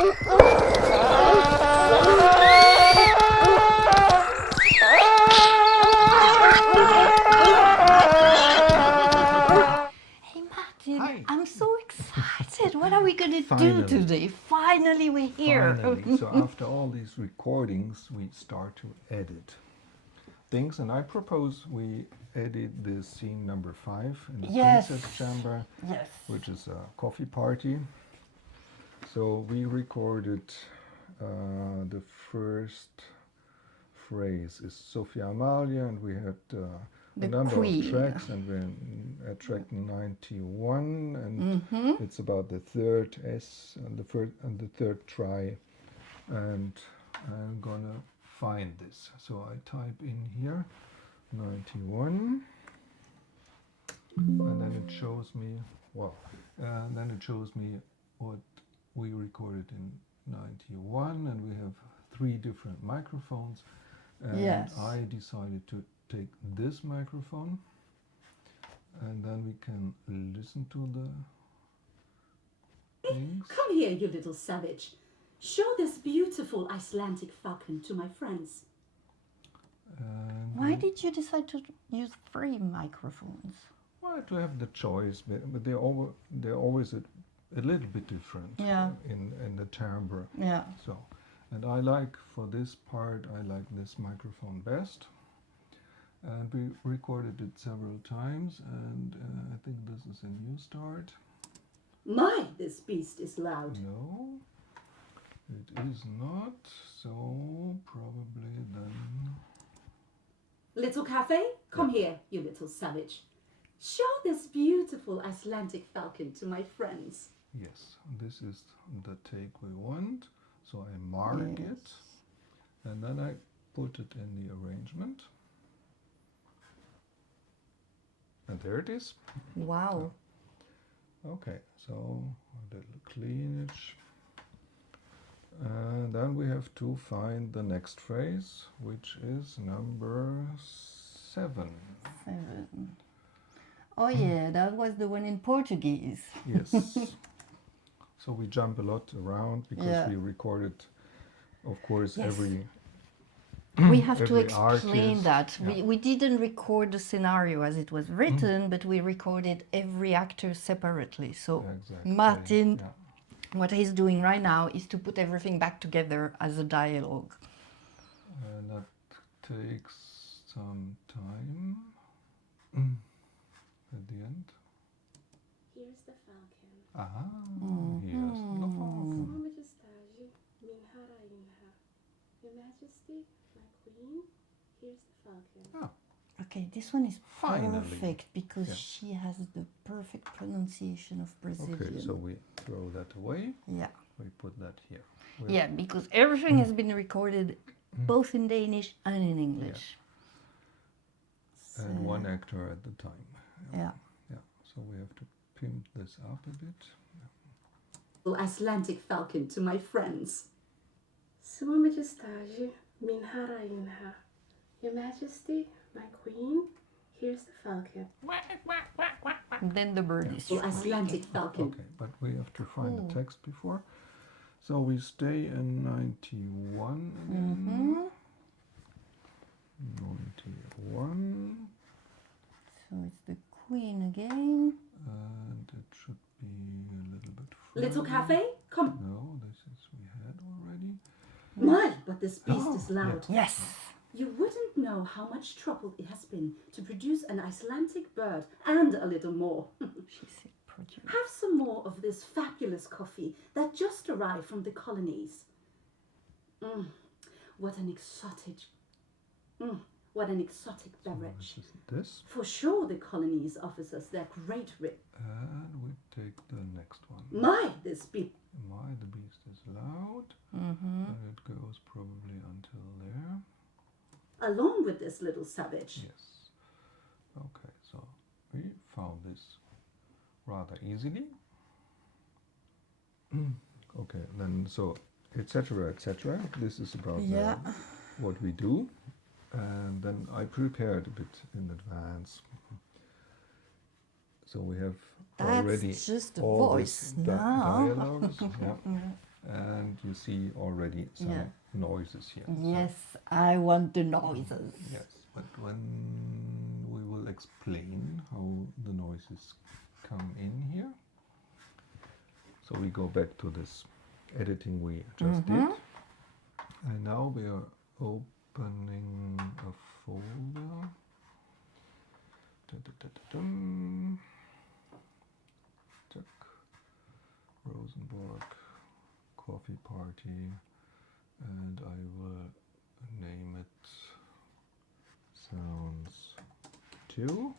Hey Martin, Hi. I'm so excited. What are we going to do Finally. today? Finally, we're here. Finally. So after all these recordings, we start to edit things, and I propose we edit this scene number 5 in the Yes. princess chamber, Yes. which is a coffee party. So we recorded the first phrase is Sophia Amalia, and we had a The number Queen. of tracks, and we're at track 91, and it's about the third S and the first and the third try, and I'm gonna find this. So I type in here 91, and then it shows me then it shows me what we recorded in 91, and we have 3 different microphones, and Yes. I decided to take this microphone, and then we can listen to the things. Come here, you little savage. Show this beautiful Icelandic falcon to my friends. And Why did you decide to use 3 microphones? well, to have the choice, but they're always a little bit different Yeah. in the timbre. Yeah. So, and I like, for this part, I like this microphone best. And we recorded it several times, and I think this is a new start. My, this beast is loud. No, it is not. So probably then. Little cafe, come here, you little savage. Show this beautiful Icelandic falcon to my friends. Yes, this is the take we want. So I mark it, and then I put it in the arrangement. And there it is. Wow. Okay, so a little cleanage. And then we have to find the next phrase, which is number 7. 7. Oh yeah, that was the one in Portuguese. Yes. So we jump a lot around because Yeah. we recorded, of course, Yes. every We have to Every explain artist, that. yeah. We didn't record the scenario as it was written, but we recorded every actor separately. So Exactly, Martin, yeah. what he's doing right now is to put everything back together as a dialogue. And that takes some time at the end. Here's the falcon. Aha, here's the falcon. Sua Majestade, min rainha. Your Majesty, my queen, here's the falcon. Ah, Okay, this one is Finally. perfect because Yeah. she has the perfect pronunciation of Brazilian. okay, so we throw that away. Yeah. We put that here. Yeah, because everything has been recorded both in Danish and in English. And one actor at the time. Yeah. Yeah, so we have to pimp this up a bit. Little Icelandic falcon to my friends. Sua Majestade, min rainha. Your Majesty, my queen, here's the falcon. And then the bird is Little Icelandic falcon. Okay, but we have to find the text before. So we stay in 91 again. 91. So it's the queen again. And it should be a little bit Little further. cafe, come. No, this is we had already. My, but this beast is loud. Yes. You wouldn't know how much trouble it has been to produce an Icelandic bird and a little more. She said produce. Have some more of this fabulous coffee that just arrived from the colonies. What an exotic, what an exotic beverage. Which is this. For sure the colonies offers us their great rib. And we take the next one. My, this beast. My, the beast is loud. And it goes probably until there. Along with this little savage. Yes. Okay, so we found this rather easily. Okay, then so etc. etc. This is about what we do, and then I prepared a bit in advance. So we have That's already just a all voice these now. dialogues, yeah. And you see already some Yeah. noises here. Yes, I want the noises. Yes, but when we will explain how the noises come in here. So we go back to this editing we just did. And now we are opening a folder. Da-da-da-da-dum. Check. Rosenborg coffee party, and I will name it Sounds 2.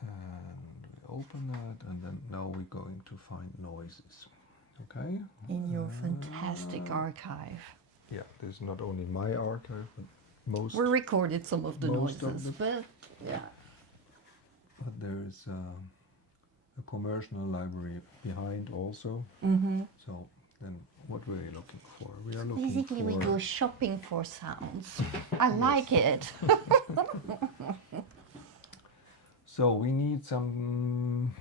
And we open that, and then now we're going to find noises. Okay? In your fantastic archive. Yeah, this is not only my archive, but most. We recorded some of the most of noises, but yeah. But there is a commercial library behind also. So then what were you looking for? We are looking Basically, for... we go shopping for sounds. I like it. So we need some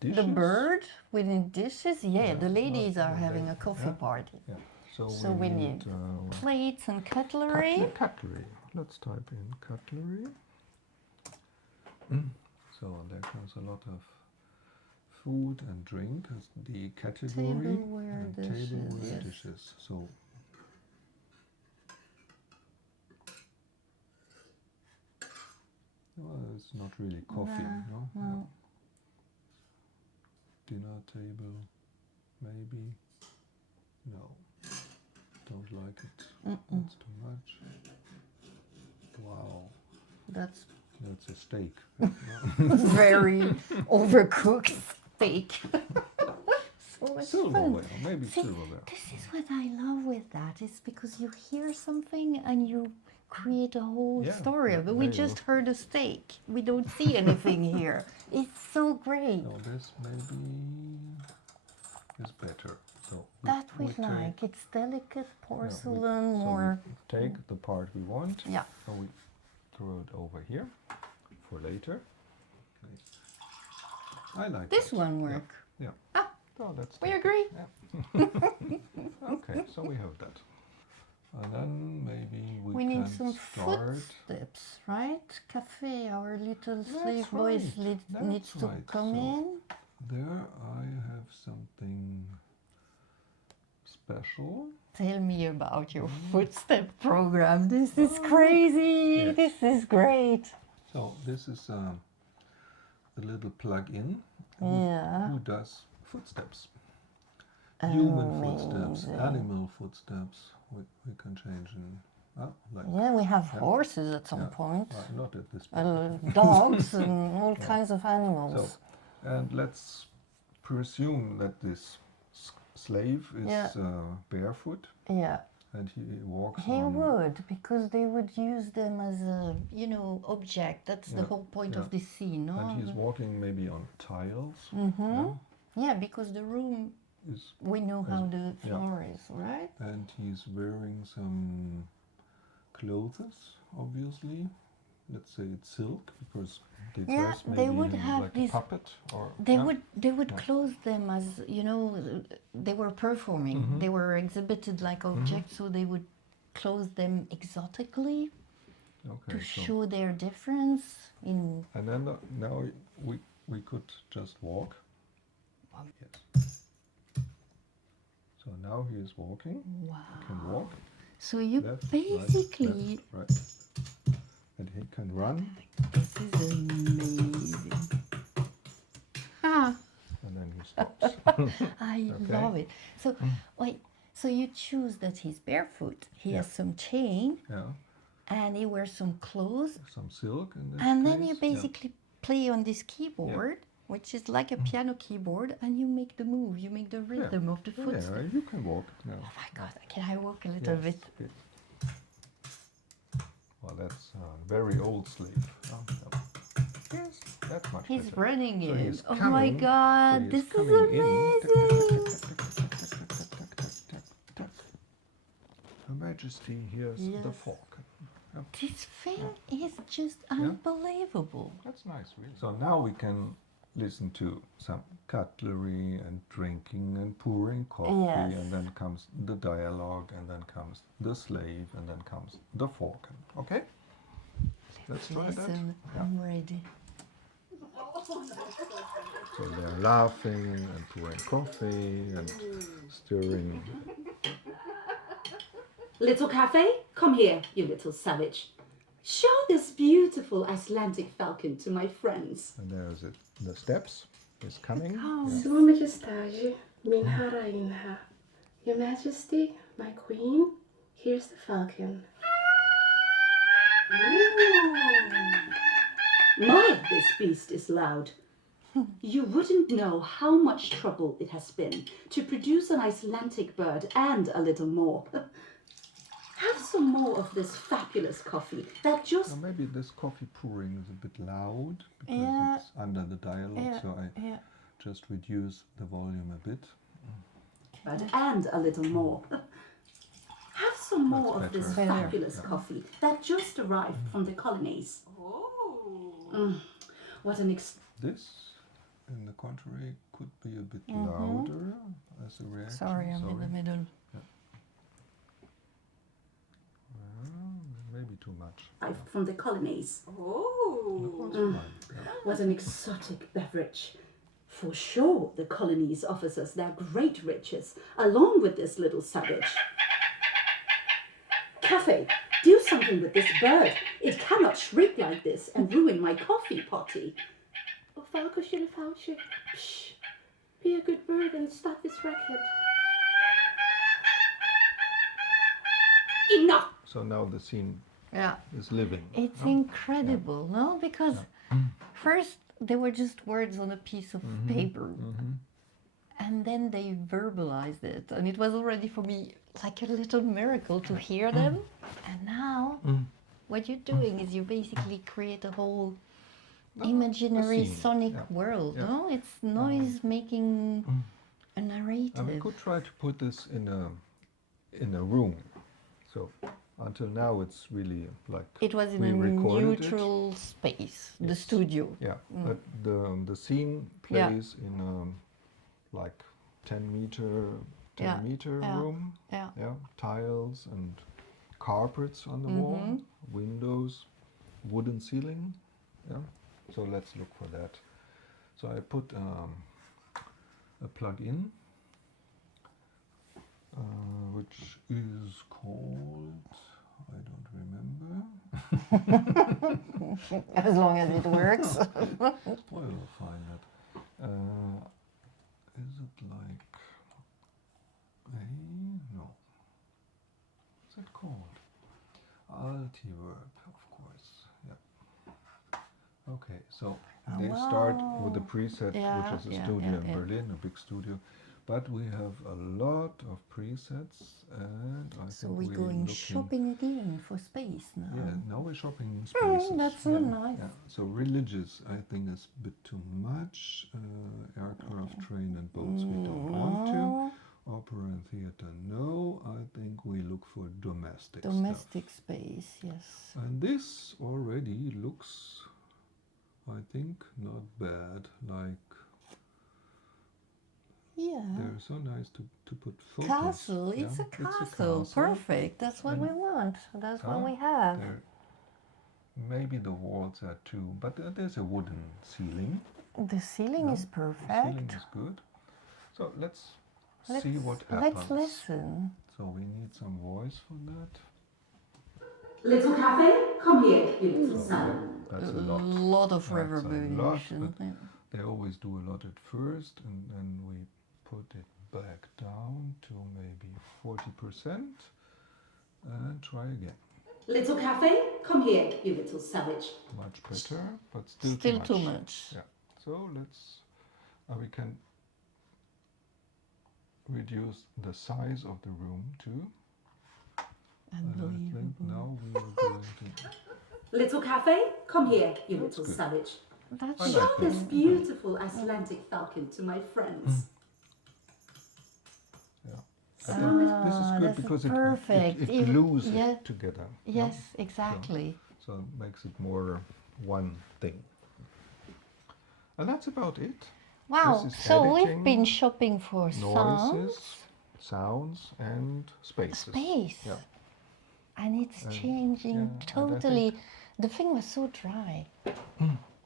dishes. The bird, we need dishes. Yeah, the ladies well, are having a coffee party. Yeah. So we need plates and cutlery. Cutlery. Let's type in cutlery. So there comes a lot of food and drink as the category. Tableware and dishes, tableware yes. dishes. So well, it's not really coffee, no? No. Dinner table, maybe. No, don't like it. That's too much. Wow, That's that's a steak. very overcooked steak. So much fun. Silverware, maybe See, silverware. this is what I love with that, is because you hear something and you create a whole Yeah, story of it. We there you just heard a steak. We don't see anything here. It's so great. So this maybe is better. So That we take- like. It's delicate yeah, porcelain, so more. we take the part we want. Yeah. So we throw it over here for later. Okay. I like This that. one work. Yeah. Ah, Oh, that's we good. agree. Yeah. Okay, so we have that. And then maybe we We can need some start. footsteps, right? Cafe, our little That's slave boys right, needs that's to right. come So in. there I have something special. Tell me about your footstep program. This is crazy. Yes. This is great. So this is a little plug-in Yeah. who does footsteps. Human footsteps, Amazing. animal footsteps. We can change in, like Yeah, we have horses at some yeah, point. not at this point. Dogs and all kinds of animals. So, and let's presume that this slave is Yeah. barefoot Yeah. and he walks He on. would, because they would use them as a, object. That's the Yeah, whole point yeah. of this scene, no? And he's walking maybe on tiles. Yeah, because the room, Is, we know how the floor is, right? and he's wearing some clothes, obviously. Let's say it's silk, because they Yeah, dress they maybe would him have like this- a puppet, or They would close them as, they were performing. They were exhibited like objects, so they would close them exotically okay. to So, show their difference in. and then now we could just walk. Yes. So now he is walking. Wow. He can walk. So you Left, basically, right, left, right. And he can run, this is amazing. Ah, and then he stops. I love it. So wait, so you choose that he's barefoot. He has some chain, Yeah, and he wears some clothes, some silk in this and then you case, yeah. basically play on this keyboard, which is like a piano keyboard, and you make the move. You make the rhythm of the footsteps. Yeah, you can walk. Yeah. Oh my God! Can I walk a little bit? Yes. Well, that's a very old slave. Oh, no. Yes, that's much He's better. running So in. he's Oh my coming, God! so This he's is coming in. amazing. Her Majesty, here's the Yes. falcon. Yeah, This thing is just unbelievable. that's nice, really. So now we can listen to some cutlery and drinking and pouring coffee, Yes. and then comes the dialogue, and then comes the slave, and then comes the falcon. Okay? Let's try that. Listen, Yeah. I'm ready. So they're laughing and pouring coffee and stirring. Little cafe, come here, you little savage. Show this beautiful Icelandic falcon to my friends. And there's it. The steps is coming. Oh. Sua Majestade, minha rainha. Your Majesty, my queen, here's the falcon. My, this beast is loud. You wouldn't know how much trouble it has been to produce an Icelandic bird and a little more. Have some more of this fabulous coffee that just... Now maybe this coffee pouring is a bit loud because Yeah. it's under the dialogue, Yeah, so I yeah. just reduce the volume a bit. and a little more. Have some more of That's this better. fabulous coffee that just arrived from the colonies. Oh. What an This, in the contrary, could be a bit louder as a reaction. Sorry, I'm in the middle. Maybe too much. arrived from the colonies. No, it's fine. Yeah. What an exotic beverage. For sure, the colonies offers us their great riches, along with this little savage. Cafe, do something with this bird. It cannot shriek like this and ruin my coffee potty. Oh, Falco should have found you. Shh. Be a good bird and stop this racket. Enough! So now the scene Yeah. is living. It's no? incredible, no? Because first they were just words on a piece of paper. And then they verbalized it. And it was already for me like a little miracle to hear them. And now what you're doing is you basically create a whole imaginary scene. sonic Yeah. world, Yeah. no? It's noise making a And we narrative. could try to put this in a room. So until now it's really like It was in we a recorded it. neutral space, the Yes. studio. Yeah, but the scene Yeah. plays in a like 10 meter Yeah, yeah, room. Yeah. Yeah, tiles and carpets on the wall, windows, wooden ceiling. Yeah, so let's look for that. So I put a plug-in, which is called, I don't remember. As long as it works. We'll find it. Is it like a, no. What's it called? Altiverb, of course. Yeah. Okay, so they start with the preset, Yeah, which is a yeah, studio yeah, in yeah. Berlin, a big studio. But we have a lot of presets, and I So think we're going shopping again for space now. Yeah, now we're shopping in spaces. That's so nice. Yeah. So religious, I think, is a bit too much. Aircraft, train, and boats, we don't want to. Opera and theater, no. I think we look for domestic stuff. Domestic space, yes. And this already looks, I think, not bad. Like, Yeah. they're so nice to put photos. Castle, Yeah, it's a castle. Perfect. That's what we want. That's what we have. There, maybe the walls are too, but there's a wooden ceiling. The ceiling is The ceiling perfect. is good. So let's see what happens. Let's listen. So we need some voice for that. Little cafe, come here, you little son. That's a A lot. lot of That's a lot, reverberation. but they always do a lot at first, and then we put it back down to maybe 40%, and try again. Little cafe, come here, you little savage. Much better, but still, Still too too much. much. Yeah. So let's. We can reduce the size of the room too. And I think now we are going to. Little cafe, come here, you little good. savage. That's I Show like this that. beautiful Icelandic falcon to my friends. Yeah. I think this is good that's because perfect. it Even- glues yeah. it together. Yes, exactly. So it makes it more one thing. And that's about it. Wow. This is So we've editing, been shopping for sounds, and spaces. space. Yeah. And it's changing yeah, and I totally. The thing was so dry.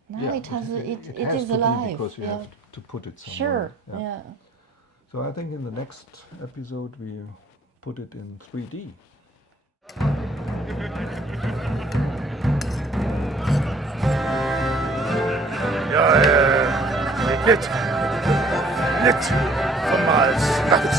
Now Yeah, it has it it has is to be alive. because you Yeah. have to put it somewhere. Sure. Yeah. So I think in the next episode we put it in 3D. Ja, lidt for meget snaps.